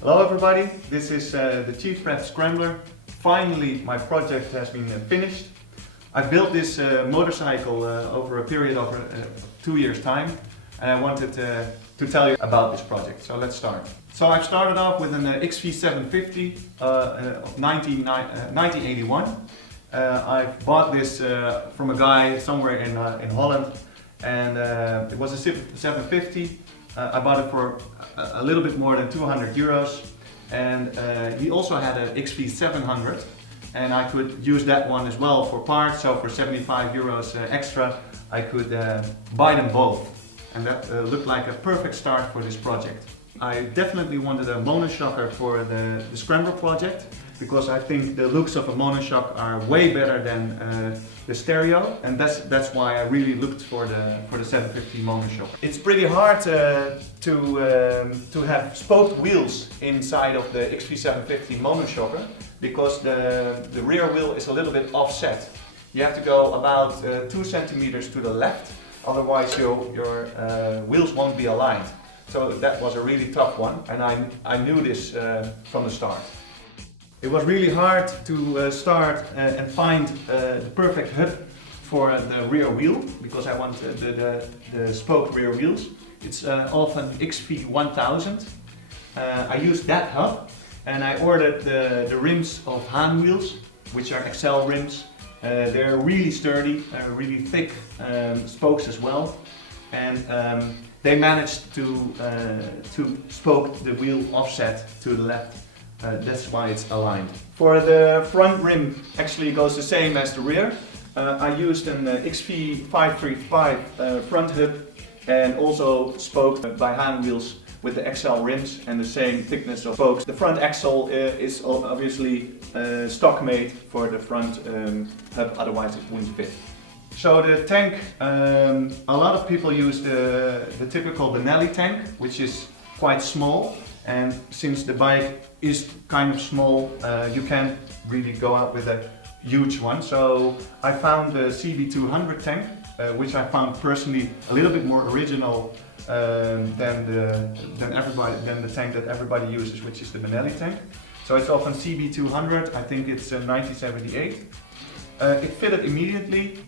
Hello everybody, this is the Chiefpep Scrambler. Finally my project has been finished. I built this motorcycle over a period of 2 years time, and I wanted to tell you about this project, so let's start. So I've started off with an XV750 of 1981. I bought this from a guy somewhere in Holland, and it was a 750. I bought it for a little bit more than 200 euros, and he also had an XV700, and I could use that one as well for parts. So for 75 euros extra I could buy them both, and that looked like a perfect start for this project. I definitely wanted a monoshocker for the Scrambler project, because I think the looks of a monoshock are way better than the stereo, and that's why I really looked for the 750 monoshock. It's pretty hard to have spoked wheels inside of the XV750 monoshocker, because the rear wheel is a little bit offset. You have to go about 2 centimeters to the left, otherwise your wheels won't be aligned. So that was a really tough one, and I knew this from the start. It was really hard to start and find the perfect hub for the rear wheel, because I wanted the spoked rear wheels. It's often XV1000. I used that hub, and I ordered the rims of Haan wheels, which are XL rims. They're really sturdy, really thick spokes as well, and they managed to spoke the wheel offset to the left. That's why it's aligned. For the front rim, actually goes the same as the rear. I used an XV535 front hub, and also spoked by Haan wheels with the XL rims and the same thickness of spokes. The front axle is obviously stock made for the front hub, otherwise it wouldn't fit. So the tank, a lot of people use the typical Benelli tank, which is quite small. And since the bike is kind of small, you can't really go out with a huge one. So I found the CB200 tank, which I found personally a little bit more original than the tank that everybody uses, which is the Benelli tank. So it's often CB200. I think it's 1978. It fitted immediately.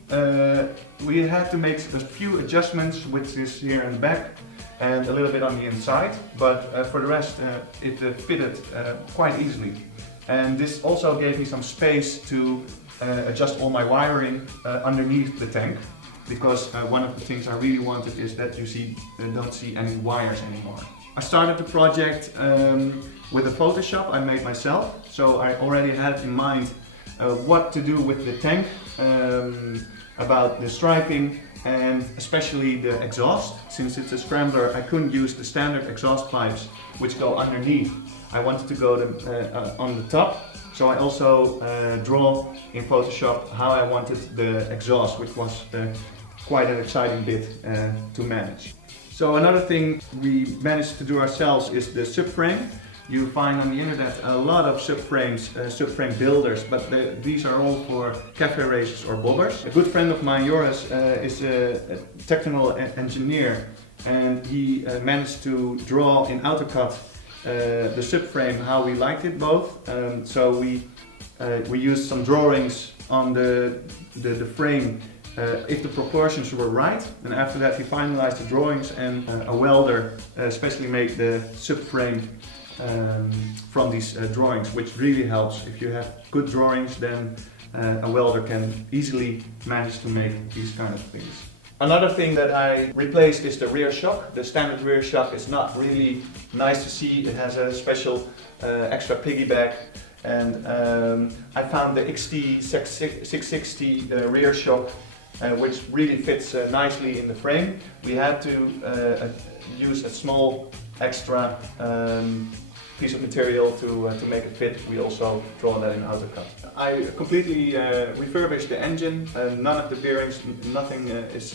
We had to make a few adjustments, which is here in the back and a little bit on the inside, but for the rest it fitted quite easily. And this also gave me some space to adjust all my wiring underneath the tank, because one of the things I really wanted is that you don't see any wires anymore. I started the project with a Photoshop I made myself, so I already had in mind what to do with the tank, about the striping, and especially the exhaust. Since it's a Scrambler, I couldn't use the standard exhaust pipes which go underneath. I wanted to go on the top, so I also draw in Photoshop how I wanted the exhaust, which was quite an exciting bit to manage. So another thing we managed to do ourselves is the subframe. You find on the internet a lot of subframes, subframe builders, but these are all for cafe races or bobbers. A good friend of mine, Joris, is a technical engineer, and he managed to draw in AutoCAD the subframe how we liked it both. So we used some drawings on the frame if the proportions were right. And after that he finalized the drawings, and a welder especially made the subframe from these drawings, which really helps. If you have good drawings, then a welder can easily manage to make these kind of things. Another thing that I replaced is the rear shock. The standard rear shock is not really nice to see. It has a special extra piggyback, and I found the XT 660 rear shock which really fits nicely in the frame. We had to use a small extra piece of material to make it fit. We also draw that in AutoCAD. I completely refurbished the engine. None of the bearings, nothing is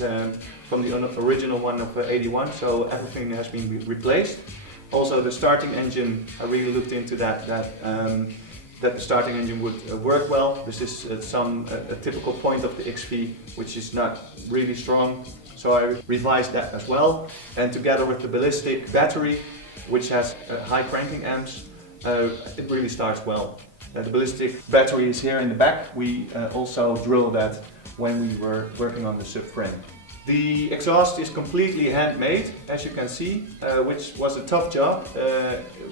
from the original one of 81, so everything has been replaced. Also the starting engine, I really looked into that the starting engine would work well. This is a typical point of the XP, which is not really strong, so I revised that as well. And together with the ballistic battery, which has high cranking amps, it really starts well. The ballistic battery is here in the back. We also drilled that when we were working on the subframe. The exhaust is completely handmade, as you can see, which was a tough job.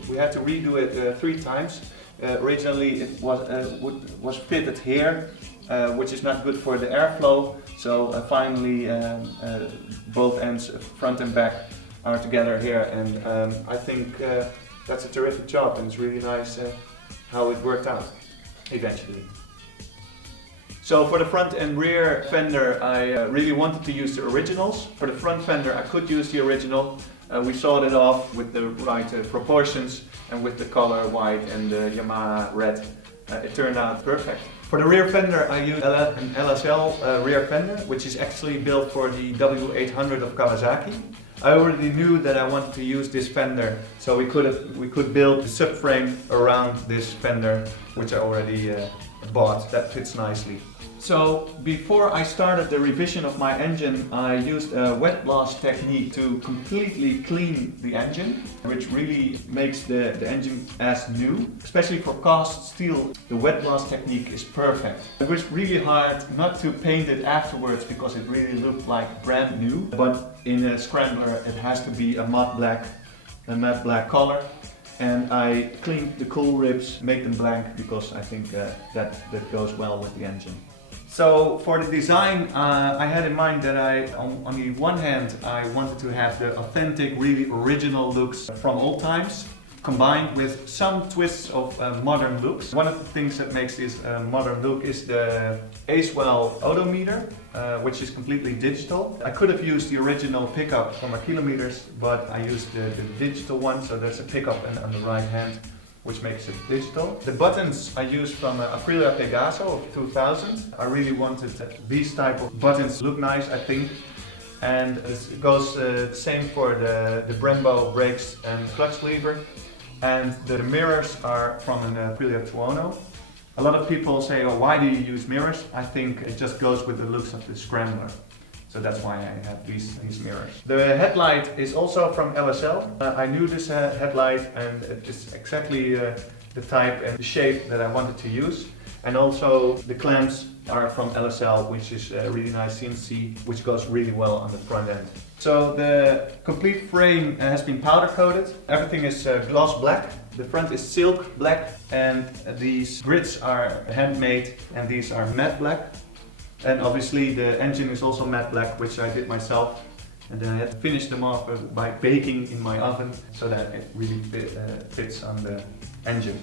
We had to redo it 3 times. Originally it was fitted here, which is not good for the airflow. So finally both ends, front and back, are together here, and I think that's a terrific job, and it's really nice how it worked out eventually. So for the front and rear fender, I really wanted to use the originals. For the front fender, I could use the original. We sawed it off with the right proportions, and with the color white and the Yamaha red, it turned out perfect. For the rear fender, I used an LSL rear fender, which is actually built for the W800 of Kawasaki. I already knew that I wanted to use this fender, so we could build the subframe around this fender, which I already bought. That fits nicely. So before I started the revision of my engine, I used a wet blast technique to completely clean the engine, which really makes the engine as new. Especially for cast steel, the wet blast technique is perfect. It was really hard not to paint it afterwards because it really looked like brand new. But in a Scrambler it has to be a matte black color. And I cleaned the cool ribs, make them blank, because I think that goes well with the engine. So for the design, I had in mind that on the one hand, I wanted to have the authentic, really original looks from old times, combined with some twists of modern looks. One of the things that makes this modern look is the Acewell odometer, which is completely digital. I could have used the original pickup for my kilometers, but I used the digital one, so there's a pickup on the right hand, which makes it digital. The buttons I used from Aprilia Pegaso of 2000. I really wanted these type of buttons look nice, I think. And it goes the same for the Brembo brakes and clutch lever. And the mirrors are from an Aprilia Tuono. A lot of people say, oh, why do you use mirrors? I think it just goes with the looks of the Scrambler. So that's why I have these mirrors. The headlight is also from LSL. I knew this headlight, and it's exactly the type and the shape that I wanted to use. And also the clamps are from LSL, which is a really nice CNC, which goes really well on the front end. So the complete frame has been powder coated. Everything is gloss black. The front is silk black, and these grids are handmade, and these are matte black. And obviously the engine is also matte black, which I did myself. And then I had to finish them off by baking in my oven, so that it really fits on the engine.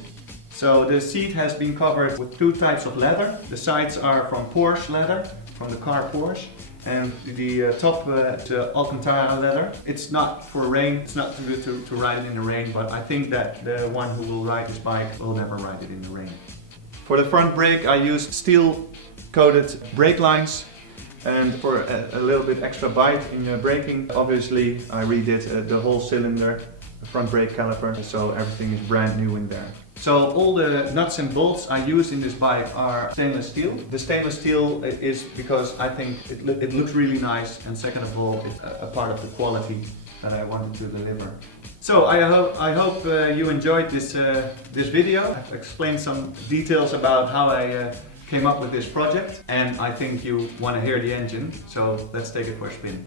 So the seat has been covered with 2 types of leather. The sides are from Porsche leather, from the car Porsche. And the top Alcantara leather. It's not for rain, it's not too good to ride it in the rain, but I think that the one who will ride this bike will never ride it in the rain. For the front brake I used steel coated brake lines, and for a little bit extra bite in braking, obviously I redid the whole cylinder, the front brake caliper, so everything is brand new in there. So all the nuts and bolts I use in this bike are stainless steel. The stainless steel is because I think it looks really nice, and second of all, it's a part of the quality that I wanted to deliver. So I hope you enjoyed this video. I've explained some details about how I came up with this project, and I think you want to hear the engine, so let's take it for a spin.